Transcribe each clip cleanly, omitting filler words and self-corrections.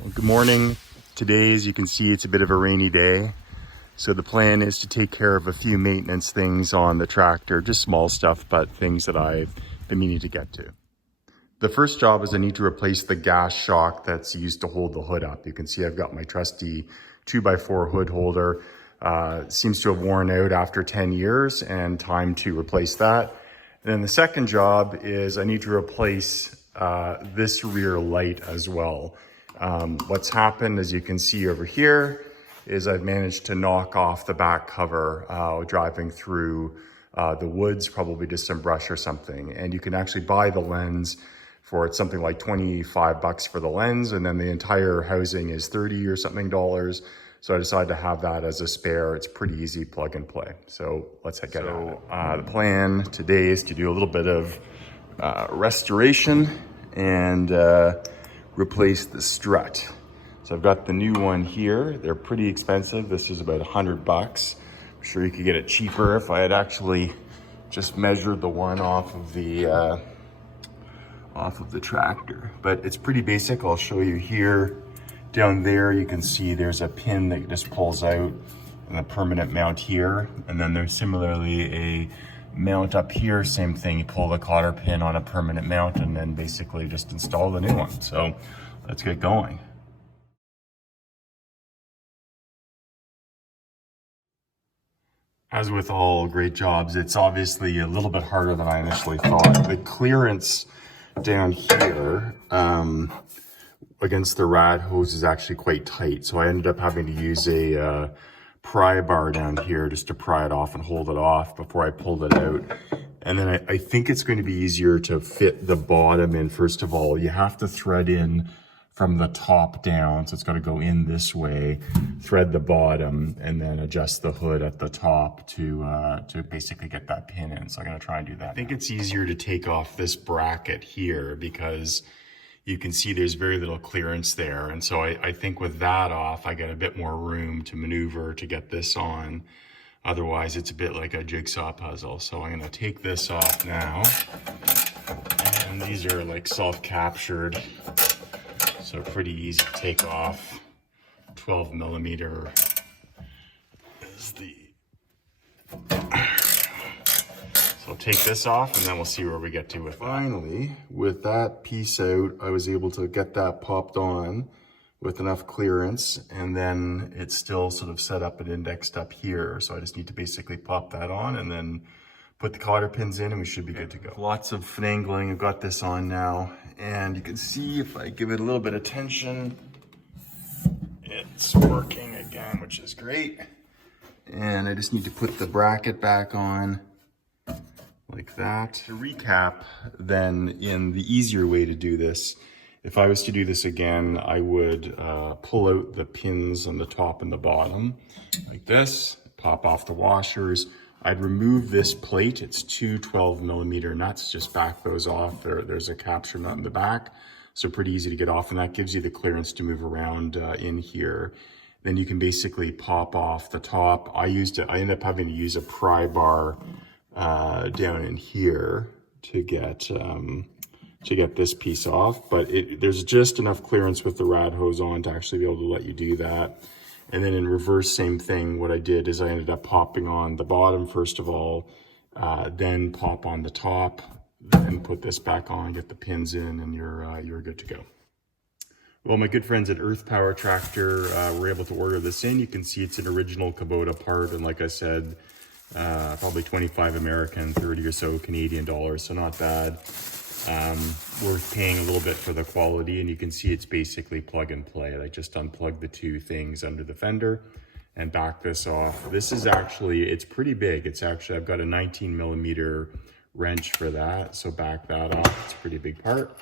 Well, good morning. Today, as you can see, it's a bit of a rainy day. So the plan is to take care of a few maintenance things on the tractor, just small stuff, but things that I've been meaning to get to. The first job is I need to replace the gas shock that's used to hold the hood up. You can see I've got my trusty 2x4 hood holder. Seems to have worn out after 10 years and time to replace that. And then the second job is I need to replace this rear light as well. What's happened, as you can see over here, is I've managed to knock off the back cover driving through the woods, probably just some brush or something. And you can actually buy the lens for it's something like 25 bucks for the lens, and then the entire housing is 30 or something dollars. So I decided to have that as a spare. It's pretty easy, plug and play. So let's get at it. The plan today is to do a little bit of restoration and replace the strut. So I've got the new one here. They're pretty expensive. This is about 100 bucks. I'm sure you could get it cheaper if I had actually just measured the one off of the tractor. But it's pretty basic. I'll show you here. Down there, you can see there's a pin that just pulls out and a permanent mount here. And then there's similarly a mount up here, same thing. You pull the cotter pin on a permanent mount and then basically just install the new one. So let's get going. As with all great jobs, it's obviously a little bit harder than I initially thought. The clearance down here against the rad hose is actually quite tight. So I ended up having to use a pry bar down here just to pry it off and hold it off before I pulled it out. And then I think it's going to be easier to fit the bottom in. First of all, you have to thread in from the top down. So it's got to go in this way, thread the bottom, and then adjust the hood at the top to basically get that pin in. So I'm going to try and do that. I think it's easier to take off this bracket here because you can see there's very little clearance there. And so I think with that off, I get a bit more room to maneuver to get this on. Otherwise, it's a bit like a jigsaw puzzle. So I'm gonna take this off now. And these are like self-captured. So pretty easy to take off. 12 millimeter is the... So I'll take this off and then we'll see where we get to with that. Finally, with that piece out, I was able to get that popped on with enough clearance, and then it's still sort of set up and indexed up here. So I just need to basically pop that on and then put the cotter pins in and we should be good to go. Lots of finagling. I've got this on now, and you can see if I give it a little bit of tension, it's working again, which is great. And I just need to put the bracket back on like that. To recap, then, in the easier way to do this, if I was to do this again, I would pull out the pins on the top and the bottom like this, pop off the washers. I'd remove this plate. It's two 12 millimeter nuts. Just back those off. There's a capture nut in the back, so pretty easy to get off, and that gives you the clearance to move around in here. Then you can basically pop off the top. I ended up having to use a pry bar down in here to get this piece off, but there's just enough clearance with the rad hose on to actually be able to let you do that. And then in reverse, same thing. What I did is I ended up popping on the bottom first of all, then pop on the top, then put this back on, get the pins in, and you're good to go. Well, my good friends at Earth Power Tractor were able to order this in. You can see it's an original Kubota part, and like I said, probably 25 American, 30 or so Canadian dollars, so not bad. Worth paying a little bit for the quality, and you can see it's basically plug and play. I just unplugged the two things under the fender and back this off. This is actually, it's pretty big. It's actually, I've got a 19 millimeter wrench for that, so back that off. It's a pretty big part,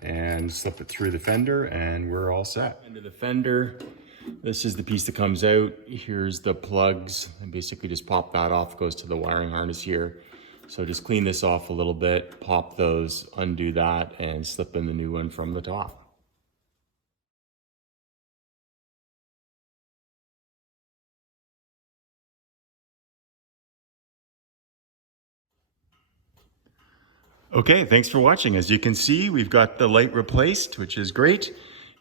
and slip it through the fender and we're all set. Into the fender. This is the piece that comes out. Here's the plugs, and basically just pop that off, goes to the wiring harness here. So just clean this off a little bit, pop those, undo that, and slip in the new one from the top. Okay, thanks for watching. As you can see, we've got the light replaced, which is great.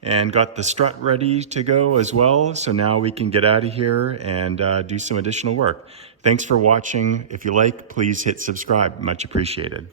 and got the strut ready to go as well. So now we can get out of here and do some additional work. Thanks for watching. If you like, please hit subscribe. Much appreciated.